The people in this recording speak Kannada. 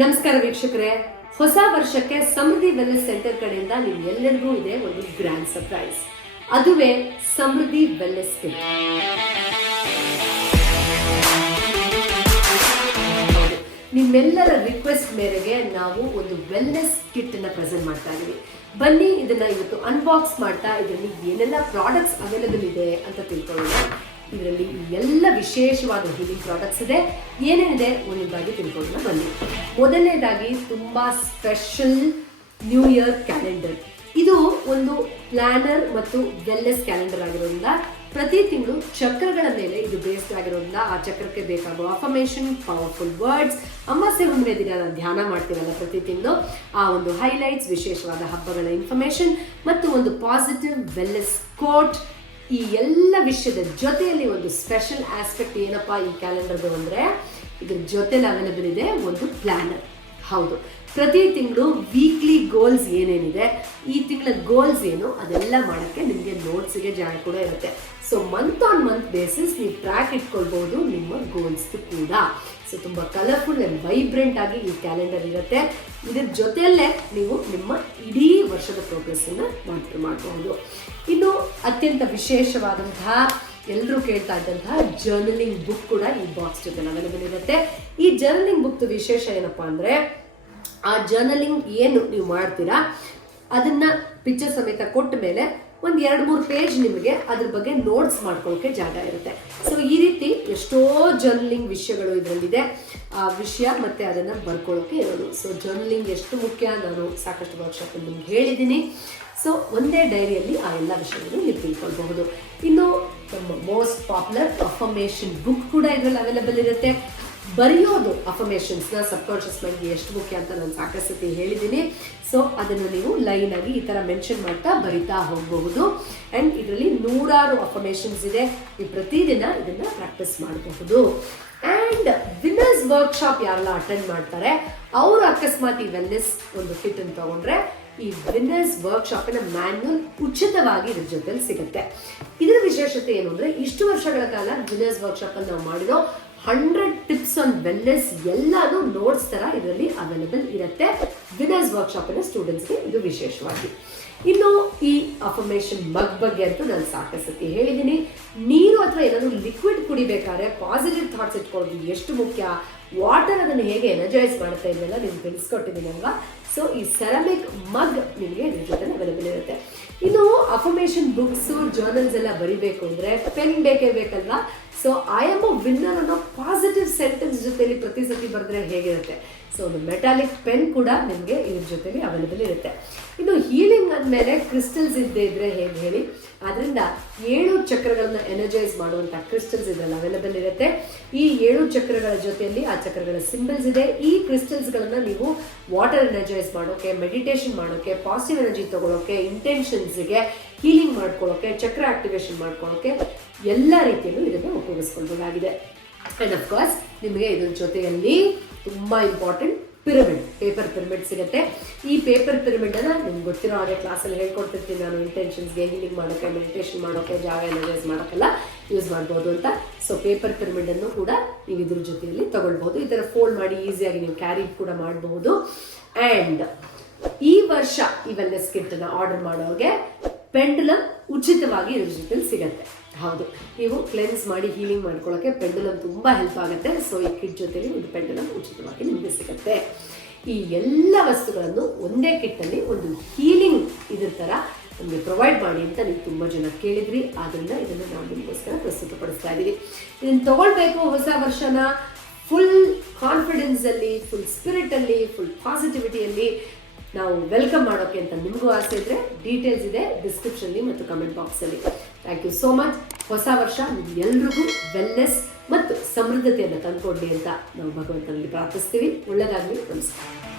ನಮಸ್ಕಾರ ವೀಕ್ಷಕರೇ. ಹೊಸ ವರ್ಷಕ್ಕೆ ಸಮೃದ್ಧಿ ವೆಲ್ನೆಸ್ ಸೆಂಟರ್ ಕಡೆಯಿಂದ ನಿಮ್ಗೆಲ್ಲರಿಗೂ ಇದೆ ಒಂದು ಗ್ರ್ಯಾಂಡ್ ಸರ್ಪ್ರೈಸ್ ಅದುವೇ ಸಮೃದ್ಧಿ ವೆಲ್ನೆಸ್ ಕಿಟ್ ನಿಮ್ಮೆಲ್ಲರ ರಿಕ್ವೆಸ್ಟ್ ಮೇರೆಗೆ ನಾವು ಒಂದು ವೆಲ್ನೆಸ್ ಕಿಟ್ ಅನ್ನ ಪ್ರೆಸೆಂಟ್ ಮಾಡ್ತಾ ಇದೀವಿ ಬನ್ನಿ, ಇದನ್ನ ಇವತ್ತು ಅನ್ಬಾಕ್ಸ್ ಮಾಡ್ತಾ ಇದರಲ್ಲಿ ಏನೆಲ್ಲ ಪ್ರಾಡಕ್ಟ್ಸ್ ಅವೈಲೇಬಲ್ ಇದೆ ಅಂತ ತಿಳ್ಕೊಳ್ಳೋಣ. ಇದರಲ್ಲಿ ಎಲ್ಲ ವಿಶೇಷವಾದ ಹೀಲಿಂಗ್ ಪ್ರಾಡಕ್ಟ್ಸ್ ಇದೆ. ಏನೇನಿದೆ ಒಂದೊಂದಾಗಿ ತಿಳ್ಕೊಳ್ಳೋಣ, ಬನ್ನಿ. ಮೊದಲನೇದಾಗಿ ತುಂಬ ಸ್ಪೆಷಲ್ ನ್ಯೂ ಇಯರ್ ಕ್ಯಾಲೆಂಡರ್ ಇದು ಒಂದು ಪ್ಲಾನರ್ ಮತ್ತು ವೆಲ್ನೆಸ್ ಕ್ಯಾಲೆಂಡರ್ ಆಗಿರೋದ್ರಿಂದ ಪ್ರತಿ ತಿಂಗಳು ಚಕ್ರಗಳ ಮೇಲೆ ಇದು ಬೇಸ್ಡ್ ಆಗಿರೋದ್ರಿಂದ ಆ ಚಕ್ರಕ್ಕೆ ಬೇಕಾಗುವ ಅಫರ್ಮೇಷನ್ ಪವರ್ಫುಲ್ ವರ್ಡ್ಸ್ ಅಮಾಸೆ ಹುಣ್ಣಿಮೆ ದಿನ ಧ್ಯಾನ ಮಾಡ್ತೀರಲ್ಲ ಪ್ರತಿ ತಿಂಗಳು, ಆ ಒಂದು ಹೈಲೈಟ್ಸ್ ವಿಶೇಷವಾದ ಹಬ್ಬಗಳ ಇನ್ಫಾರ್ಮೇಷನ್ ಮತ್ತು ಒಂದು ಪಾಸಿಟಿವ್ ವೆಲ್ನೆಸ್ ಕೋಟ್ ಈ ಎಲ್ಲ ವಿಷಯದ ಜೊತೆಯಲ್ಲಿ ಒಂದು ಸ್ಪೆಷಲ್ ಆಸ್ಪೆಕ್ಟ್ ಏನಪ್ಪ ಈ ಕ್ಯಾಲೆಂಡರ್ದು ಅಂದರೆ, ಇದ್ರ ಜೊತೆಲಿ ಅವೈಲೇಬಲ್ ಇದೆ? ಒಂದು ಪ್ಲಾನರ್ ಹೌದು. ಪ್ರತಿ ತಿಂಗಳು ವೀಕ್ಲಿ ಗೋಲ್ಸ್ ಏನೇನಿದೆ, ಈ ತಿಂಗಳ ಗೋಲ್ಸ್ ಏನು, ಅದೆಲ್ಲ ಮಾಡೋಕ್ಕೆ ನಿಮಗೆ ನೋಟ್ಸಿಗೆ ಜಾಗ ಕೂಡ ಇರುತ್ತೆ. So month on month basis ನೀವು ಟ್ರ್ಯಾಕ್ ಇಟ್ಕೊಳ್ಬೋದು ನಿಮ್ಮ ಗೋಲ್ಸ್ ಕೂಡ. ಸೊ ತುಂಬ ಕಲರ್ಫುಲ್ ಆ್ಯಂಡ್ ವೈಬ್ರೆಂಟ್ ಆಗಿ ಈ ಕ್ಯಾಲೆಂಡರ್ ಇರುತ್ತೆ. ಇದ್ರ ಜೊತೆಯಲ್ಲೇ ನೀವು ನಿಮ್ಮ ಇಡೀ ವರ್ಷದ ಪ್ರೋಗ್ರೆಸ್ಸನ್ನು ಮಾನಿಟರ್ ಮಾಡಬಹುದು ಇನ್ನು ಅತ್ಯಂತ ವಿಶೇಷವಾದಂತಹ ಎಲ್ಲರೂ ಕೇಳ್ತಾ ಇದ್ದಂತಹ ಜರ್ನಲಿಂಗ್ ಬುಕ್ ಕೂಡ ಈ ಬಾಕ್ಸ್ ಜೊತೆ ಅವೈಲೇಬಲ್ ಇರುತ್ತೆ. ಈ ಜರ್ನಲಿಂಗ್ ಬುಕ್ ವಿಶೇಷ ಏನಪ್ಪಾ ಅಂದ್ರೆ ಆ ಜರ್ನಲಿಂಗ್ ಏನು ನೀವು ಮಾಡ್ತೀರಾ, ಅದನ್ನ ಪಿಕ್ಚರ್ ಸಮೇತ ಕೊಟ್ಟ ಮೇಲೆ ಒಂದು ಎರಡು ಮೂರು ಪೇಜ್ ನಿಮಗೆ ಅದ್ರ ಬಗ್ಗೆ ನೋಟ್ಸ್ ಮಾಡ್ಕೊಳ್ಳೋಕೆ ಜಾಗ ಇರುತ್ತೆ. ಸೊ ಈ ರೀತಿ ಎಷ್ಟೋ ಜರ್ನಲಿಂಗ್ ವಿಷಯಗಳು ಇದರಲ್ಲಿದೆ. ಆ ವಿಷಯ ಮತ್ತೆ ಅದನ್ನ ಬರ್ಕೊಳ್ಳೋಕೆ ಇರೋದು. ಸೊ ಜರ್ನಲಿಂಗ್ ಎಷ್ಟು ಮುಖ್ಯ ನಾನು ಸಾಕಷ್ಟು ವರ್ಕ್ಶಾಪ್ ನಿಮ್ಗೆ ಹೇಳಿದ್ದೀನಿ. ಸೊ ಒಂದೇ ಡೈರಿಯಲ್ಲಿ ಆ ಎಲ್ಲ ವಿಷಯಗಳು ನೀವು ತಿಳ್ಕೊಳ್ಬಹುದು. ಇನ್ನು, ನಮ್ಮ ಮೋಸ್ಟ್ ಪಾಪ್ಯುಲರ್ ಅಫರ್ಮೇಷನ್ ಬುಕ್ ಕೂಡ ಇದರಲ್ಲಿ ಅವೈಲೇಬಲ್ ಇರುತ್ತೆ. ಬರೆಯೋದು ಅಫರ್ಮೇಷನ್ಸ್ನ ಸಬ್ಕಾನ್ಷಿಯಸ್ ಮೈಂಡ್ಗೆ ಎಷ್ಟು ಮುಖ್ಯ ಅಂತ ನಾನು ಸಾಕಷ್ಟು ಹೇಳಿದ್ದೀನಿ. ಸೊ ಅದನ್ನು ನೀವು ಲೈನ್ ಆಗಿ ಈ ಥರ ಮೆನ್ಷನ್ ಮಾಡ್ತಾ ಬರಿತಾ ಹೋಗಬಹುದು. ಆ್ಯಂಡ್ ಇದರಲ್ಲಿ ನೂರಾರು ಅಫರ್ಮೇಷನ್ಸ್ ಇದೆ. ನೀವು ಪ್ರತಿದಿನ ಇದನ್ನು ಪ್ರಾಕ್ಟೀಸ್ ಮಾಡಬಹುದು. ಆ್ಯಂಡ್ ವಿನ್ನರ್ಸ್ ವರ್ಕ್ಶಾಪ್ ಯಾರೆಲ್ಲ ಅಟೆಂಡ್ ಮಾಡ್ತಾರೆ, ಅವರು ಅಕಸ್ಮಾತ್ ಈ ವೆಲ್ನೆಸ್ ಒಂದು ಕಿಟ್ ಅನ್ನು ತಗೊಂಡ್ರೆ ಈ ವಿನ್ನರ್ಸ್ ವರ್ಕ್ಶಾಪಿನ ಮ್ಯಾನ್ಯಲ್ ಉಚಿತವಾಗಿ ಇದ್ರ ಜೊತೆಲಿ ಸಿಗುತ್ತೆ. ಇದರ ವಿಶೇಷತೆ ಏನು ಅಂದರೆ, ಇಷ್ಟು ವರ್ಷಗಳ ಕಾಲ ವಿನ್ನರ್ಸ್ ವರ್ಕ್ಶಾಪ್ ಅನ್ನು ನಾವು ಮಾಡಿರೋ ಹಂಡ್ರೆಡ್ ಟಿಪ್ಸ್ ಆನ್ ವೆಲ್ನೆಸ್ ಎಲ್ಲಾನು ನೋಟ್ಸ್ ತರ ಇದರಲ್ಲಿ ಅವೈಲೇಬಲ್ ಇರುತ್ತೆ. ವಿನರ್ಸ್ ವರ್ಕ್ಶಾಪಿನ ಸ್ಟೂಡೆಂಟ್ಸ್ಗೆ ಇದು ವಿಶೇಷವಾಗಿ. ಇನ್ನು ಈ ಅಫರ್ಮೇಷನ್ ಮಗ್ ಬಗ್ಗೆ ಅಂತೂ ನಾನು ಸಾಕಷ್ಟು ಹೇಳಿದ್ದೀನಿ ನೀರು ಅಥವಾ ಏನಾದರೂ ಲಿಕ್ವಿಡ್ ಕುಡಿಬೇಕಾದ್ರೆ ಪಾಸಿಟಿವ್ ಥಾಟ್ಸ್ ಇಟ್ಕೊಳ್ಳೋದು ಎಷ್ಟು ಮುಖ್ಯ? ವಾಟರ್ ಅದನ್ನು ಹೇಗೆ ಎನರ್ಜೈಸ್ ಮಾಡ್ತಾ ಇದೆಲ್ಲ ನಿಮ್ಗೆ ತಿಳಿಸ್ಕೊಟ್ಟಿದ್ದೀನಿ ಅಲ್ವಾ? ಸೊ ಈ ಸೆರಾಮಿಕ್ ಮಗ್ ನಿಮಗೆ ಇದ್ರ ಜೊತೆ ಅವೈಲೇಬಲ್ ಇರುತ್ತೆ. ಇನ್ನು ಅಫರ್ಮೇಷನ್ ಬುಕ್ಸ್ ಜರ್ನಲ್ಸ್ ಎಲ್ಲ ಬರಿಬೇಕು ಅಂದ್ರೆ ಪೆನ್ ಬೇಕೇ ಬೇಕಲ್ವಾ? So I am a winner ಅನ್ನೋ ಪಾಸಿಟಿವ್ ಸೆಂಟೆನ್ಸ್ ಜೊತೆಲಿ ಪ್ರತಿ ಸತಿ ಬರೆದ್ರೆ ಹೇಗಿರುತ್ತೆ? ಸೊ ಒಂದು ಮೆಟಾಲಿಕ್ ಪೆನ್ ಕೂಡ ನಿಮಗೆ ಇದ್ರ ಜೊತೆಗೆ ಅವೈಲೇಬಲ್ ಇರುತ್ತೆ. ಇದು ಹೀಲಿಂಗ್ ಅಂದಮೇಲೆ ಕ್ರಿಸ್ಟಲ್ಸ್ ಇದ್ದೇ ಇದ್ರೆ ಹೇಗೆ ಹೇಳಿ? ಅದರಿಂದ ಏಳು ಚಕ್ರಗಳನ್ನ ಎನರ್ಜೈಸ್ ಮಾಡುವಂಥ ಕ್ರಿಸ್ಟಲ್ಸ್ ಇದೆಲ್ಲ ಅವೈಲೇಬಲ್ ಇರುತ್ತೆ. ಈ ಏಳು ಚಕ್ರಗಳ ಜೊತೆಯಲ್ಲಿ ಆ ಚಕ್ರಗಳ ಸಿಂಬಲ್ಸ್ ಇದೆ. ಈ ಕ್ರಿಸ್ಟಲ್ಸ್ಗಳನ್ನ ನೀವು ವಾಟರ್ ಎನರ್ಜೈಸ್ ಮಾಡೋಕೆ ಮೆಡಿಟೇಷನ್ ಮಾಡೋಕೆ ಪಾಸಿಟಿವ್ ಎನರ್ಜಿ ತಗೊಳ್ಳೋಕೆ ಇಂಟೆನ್ಷನ್ಸ್ಗೆ ಹೀಲಿಂಗ್ ಮಾಡ್ಕೊಳ್ಳೋಕೆ ಚಕ್ರ ಆಕ್ಟಿವೇಶನ್ ಮಾಡ್ಕೊಳ್ಳೋಕೆ ಎಲ್ಲ ರೀತಿಯಲ್ಲೂ ಇದನ್ನು ಉಪಯೋಗಿಸ್ಕೊಳ್ಬೋದಾಗಿದೆ. ಆ್ಯಂಡ್ ಅಫ್ಕೋರ್ಸ್ ನಿಮಗೆ ಇದ್ರ ಜೊತೆಯಲ್ಲಿ ತುಂಬ ಇಂಪಾರ್ಟೆಂಟ್ ಪಿರಮಿಡ್ ಪೇಪರ್ ಪಿರಮಿಡ್ ಸಿಗುತ್ತೆ. ಈ ಪೇಪರ್ ಪಿರಮಿಡ್ ಅನ್ನ ನಿಮ್ಗೆ ಗೊತ್ತಿರೋ ಹಾಗೆ ಕ್ಲಾಸಲ್ಲಿ ಹೇಳ್ಕೊಡ್ತಿರ್ತೀನಿ ನಾನು. ಇಂಟೆನ್ಷನ್ಸ್ಗೆ ಹೀಲಿಂಗ್ ಮಾಡೋಕೆ ಮೆಡಿಟೇಷನ್ ಮಾಡೋಕೆ, ಜಾಗ ಎನರ್ಜೈಸ್ ಮಾಡೋಕ್ಕೆಲ್ಲ ಯೂಸ್ ಮಾಡ್ಬೋದು ಅಂತ. ಸೊ ಪೇಪರ್ ಪಿರಮಿಡನ್ನು ಕೂಡ ನೀವು ಇದ್ರ ಜೊತೆಯಲ್ಲಿ ತಗೊಳ್ಬಹುದು ಈ ಥರ ಫೋಲ್ಡ್ ಮಾಡಿ ಈಸಿಯಾಗಿ ನೀವು ಕ್ಯಾರಿ ಕೂಡ ಮಾಡಬಹುದು ಆ್ಯಂಡ್ ಈ ವರ್ಷ, ಈ ವೆಲ್ನೆಸ್ ಆರ್ಡರ್ ಮಾಡೋರಿಗೆ ಪೆಂಡುಲಮ್ ಉಚಿತವಾಗಿ ಇದ್ರ ಜೊತೆಲಿ ಸಿಗತ್ತೆ. ಹೌದು. ನೀವು ಕ್ಲೆನ್ಸ್ ಮಾಡಿ ಹೀಲಿಂಗ್ ಮಾಡ್ಕೊಳ್ಳೋಕೆ ಪೆಂಡುಲಮ್ ತುಂಬ ಹೆಲ್ಪ್ ಆಗುತ್ತೆ. ಸೊ ಈ ಕಿಟ್ ಜೊತೆಲಿ ಒಂದು ಪೆಂಡುಲಮ್ ಉಚಿತವಾಗಿ ನಿಮಗೆ ಸಿಗುತ್ತೆ. ಈ ಎಲ್ಲ ವಸ್ತುಗಳನ್ನು ಒಂದೇ ಕಿಟ್ಟಲ್ಲಿ ಒಂದು ಹೀಲಿಂಗ್ ಇದ್ರ ಥರ ನಮಗೆ ಪ್ರೊವೈಡ್ ಮಾಡಿ ಅಂತ ನೀವು ತುಂಬ ಜನ ಕೇಳಿದ್ರಿ. ಆದ್ದರಿಂದ ಇದನ್ನು ನಾವು ನಿಮಗೋಸ್ಕರ ಪ್ರಸ್ತುತಪಡಿಸ್ತಾ ಇದ್ದೀವಿ ಇದನ್ನು ತಗೊಳ್ಬೇಕು ಹೊಸ ವರ್ಷನ ಫುಲ್ ಕಾನ್ಫಿಡೆನ್ಸಲ್ಲಿ ಫುಲ್ ಸ್ಪಿರಿಟಲ್ಲಿ ಫುಲ್ ಪಾಸಿಟಿವಿಟಿಯಲ್ಲಿ ನಾವು ವೆಲ್ಕಮ್ ಮಾಡೋಕೆ ಅಂತ ನಿಮಗೂ ಆಸೆ ಇದ್ರೆ ಡೀಟೇಲ್ಸ್ ಇದೆ ಡಿಸ್ಕ್ರಿಪ್ಷನ್ಲಿ ಮತ್ತು ಕಮೆಂಟ್ ಬಾಕ್ಸಲ್ಲಿ ಥ್ಯಾಂಕ್ ಯು ಸೋ ಮಚ್ ಹೊಸ ವರ್ಷ ನಿಮ್ಗೆಲ್ರಿಗೂ ವೆಲ್ನೆಸ್ ಮತ್ತು ಸಮೃದ್ಧತೆಯನ್ನು ತಂದುಕೊಡಿ ಅಂತ ನಾವು ಭಗವಂತನಲ್ಲಿ ಪ್ರಾರ್ಥಿಸ್ತೀವಿ. ಒಳ್ಳೆಯದಾಗಲಿ ನಮಸ್ಕಾರ.